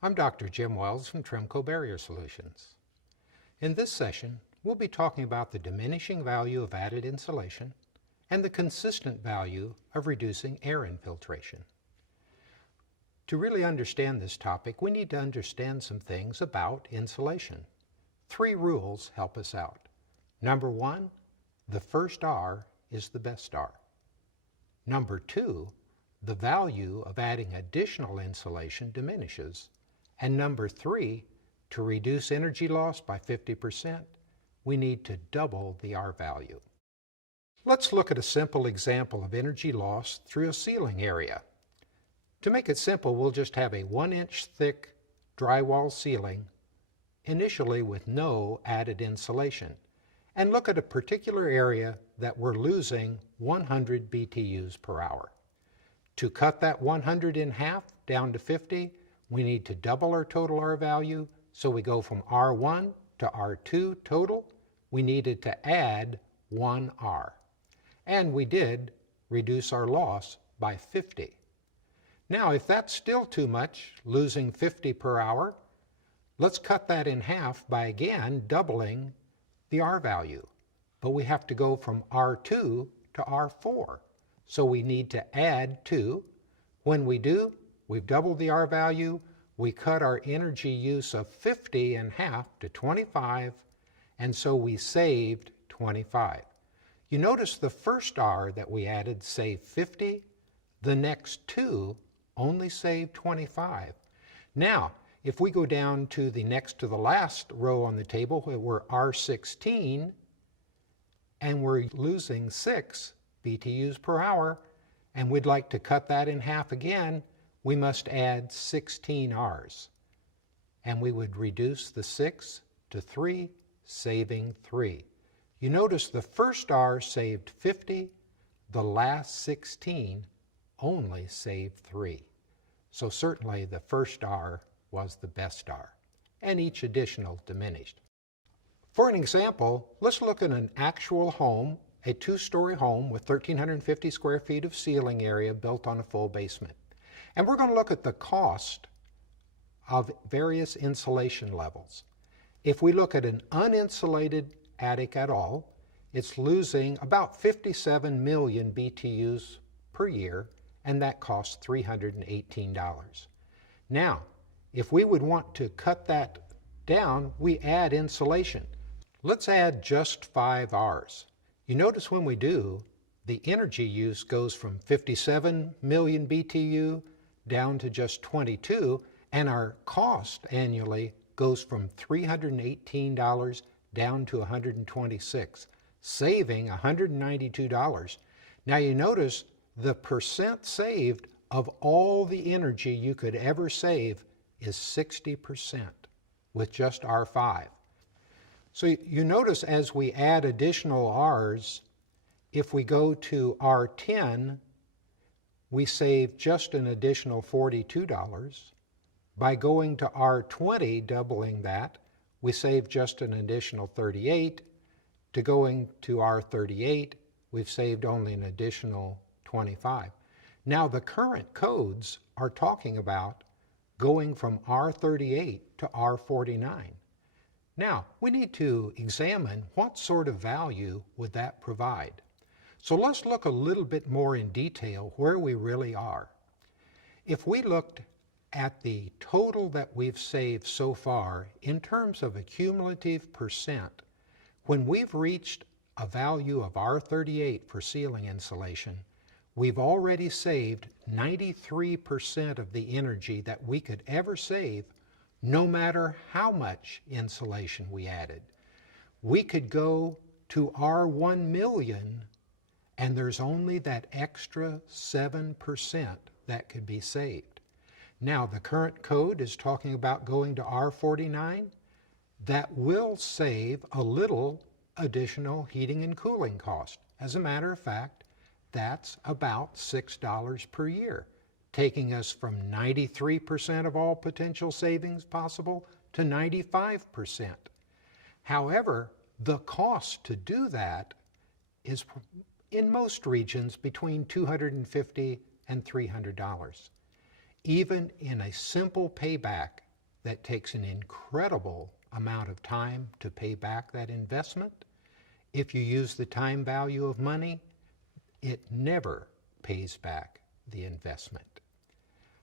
I'm Dr. Jim Wells from Tremco Barrier Solutions. In this session, we'll be talking about the diminishing value of added insulation and the consistent value of reducing air infiltration. To really understand this topic, we need to understand some things about insulation. 3 rules help us out. Number 1, the first R is the best R. Number 2, the value of adding additional insulation diminishes. And number 3, to reduce energy loss by 50%, we need to double the R value. Let's look at a simple example of energy loss through a ceiling area. To make it simple, we'll just have a 1-inch thick drywall ceiling, initially with no added insulation, and look at a particular area that we're losing 100 BTUs per hour. To cut that 100 in half down to 50, we need to double our total R value, so we go from R1 to R2 total. We needed to add 1 R. And we did reduce our loss by 50. Now, if that's still too much, losing 50 per hour, let's cut that in half by again doubling the R value. But we have to go from R2 to R4. So we need to add 2. When we do, we've doubled the R value, we cut our energy use of 50 in half to 25, and so we saved 25. You notice the first R that we added saved 50, the next 2 only saved 25. Now, if we go down to the next to the last row on the table, where we're R16, and we're losing 6 BTUs per hour, and we'd like to cut that in half again, we must add 16 Rs. And we would reduce the 6 to 3, saving 3. You notice the first R saved 50, the last 16 only saved 3. So certainly the first R was the best R, and each additional diminished. For an example, let's look at an actual home, a 2-story home with 1,350 square feet of ceiling area built on a full basement. And we're going to look at the cost of various insulation levels. If we look at an uninsulated attic at all, it's losing about 57 million BTUs per year, and that costs $318. Now, if we would want to cut that down, we add insulation. Let's add just 5 Rs. You notice when we do, the energy use goes from 57 million BTU down to just 22, and our cost annually goes from $318 down to $126, saving $192. Now you notice the percent saved of all the energy you could ever save is 60% with just R5. So you notice as we add additional Rs, if we go to R10, we save just an additional $42. By going to R20, doubling that, we save just an additional $38. To going to R38, we've saved only an additional $25. Now the current codes are talking about going from R38 to R49. Now, we need to examine what sort of value would that provide. So let's look a little bit more in detail where we really are. If we looked at the total that we've saved so far in terms of a cumulative percent, when we've reached a value of R38 for ceiling insulation, we've already saved 93% of the energy that we could ever save, no matter how much insulation we added. We could go to R1 million, and there's only that extra 7% that could be saved. Now, the current code is talking about going to R49. That will save a little additional heating and cooling cost. As a matter of fact, that's about $6 per year, taking us from 93% of all potential savings possible to 95%. However, the cost to do that is in most regions between $250 and $300. Even in a simple payback that takes an incredible amount of time to pay back that investment. If you use the time value of money, it never pays back the investment.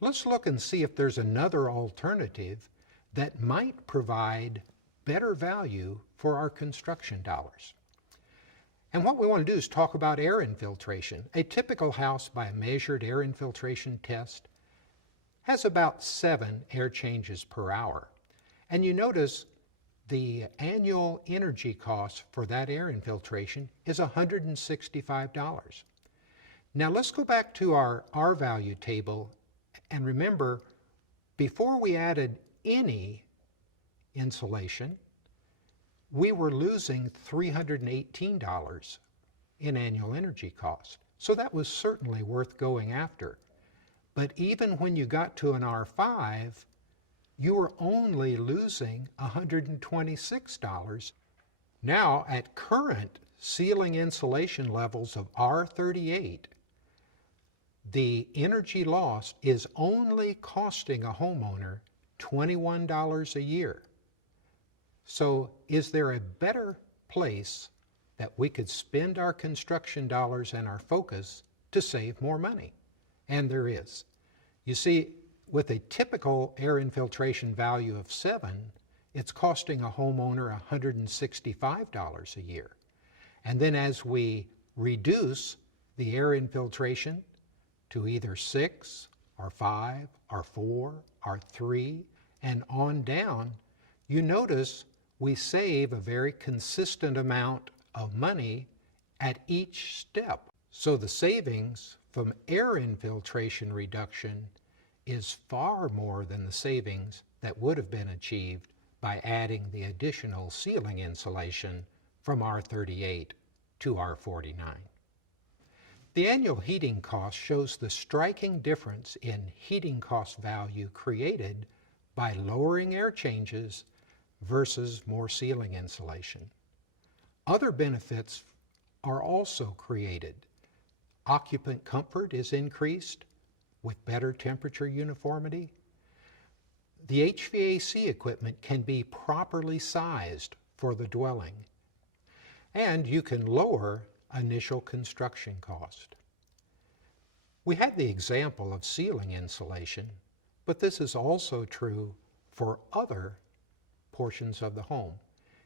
Let's look and see if there's another alternative that might provide better value for our construction dollars. And what we want to do is talk about air infiltration. A typical house by a measured air infiltration test has about 7 air changes per hour. And you notice the annual energy cost for that air infiltration is $165. Now let's go back to our R value table and remember, before we added any insulation, we were losing $318 in annual energy cost. So that was certainly worth going after. But even when you got to an R5, you were only losing $126. Now, at current ceiling insulation levels of R38, the energy loss is only costing a homeowner $21 a year. So is there a better place that we could spend our construction dollars and our focus to save more money? And there is. You see, with a typical air infiltration value of 7, it's costing a homeowner $165 a year. And then as we reduce the air infiltration to either 6 or 5 or 4 or 3 and on down, you notice we save a very consistent amount of money at each step. So the savings from air infiltration reduction is far more than the savings that would have been achieved by adding the additional ceiling insulation from R38 to R49. The annual heating cost shows the striking difference in heating cost value created by lowering air changes versus more ceiling insulation. Other benefits are also created. Occupant comfort is increased with better temperature uniformity. The HVAC equipment can be properly sized for the dwelling, and you can lower initial construction cost. We had the example of ceiling insulation, but this is also true for other portions of the home.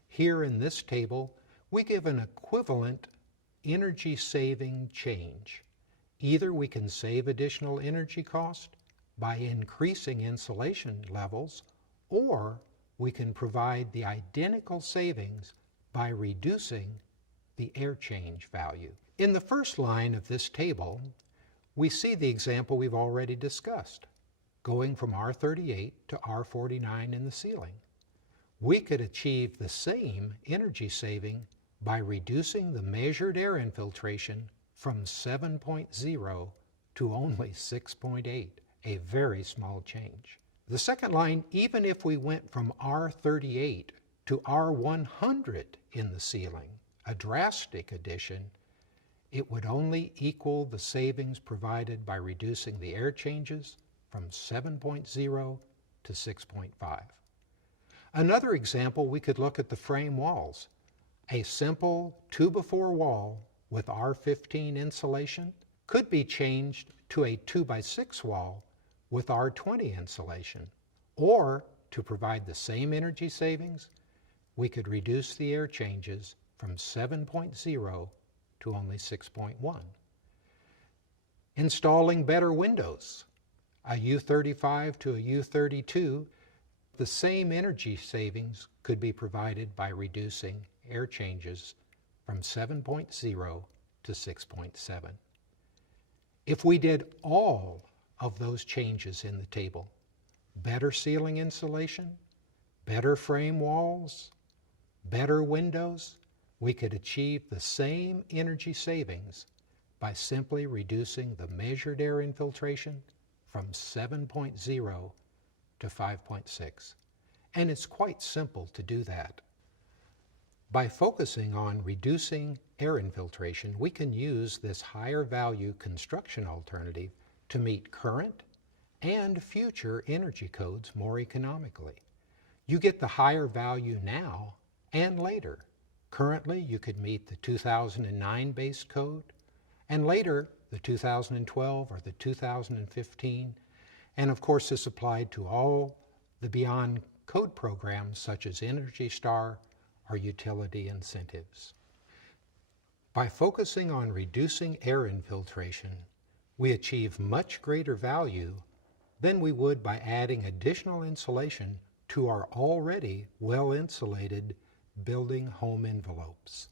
Here in this table, we give an equivalent energy saving change. Either we can save additional energy cost by increasing insulation levels, or we can provide the identical savings by reducing the air change value. In the first line of this table, we see the example we've already discussed, going from R38 to R49 in the ceiling. We could achieve the same energy saving by reducing the measured air infiltration from 7.0 to only 6.8, a very small change. The second line, even if we went from R38 to R100 in the ceiling, a drastic addition, it would only equal the savings provided by reducing the air changes from 7.0 to 6.5. Another example, we could look at the frame walls. A simple 2x4 wall with R15 insulation could be changed to a 2x6 wall with R20 insulation. Or, to provide the same energy savings, we could reduce the air changes from 7.0 to only 6.1. Installing better windows, a U35 to a U32, the same energy savings could be provided by reducing air changes from 7.0 to 6.7. If we did all of those changes in the table, better ceiling insulation, better frame walls, better windows, we could achieve the same energy savings by simply reducing the measured air infiltration from 7.0 to 5.6. And it's quite simple to do that. By focusing on reducing air infiltration, we can use this higher value construction alternative to meet current and future energy codes more economically. You get the higher value now and later. Currently, you could meet the 2009 base code, and later the 2012 or the 2015, and of course this applied to all the Beyond Code programs such as Energy Star or utility incentives. By focusing on reducing air infiltration, we achieve much greater value than we would by adding additional insulation to our already well-insulated building home envelopes.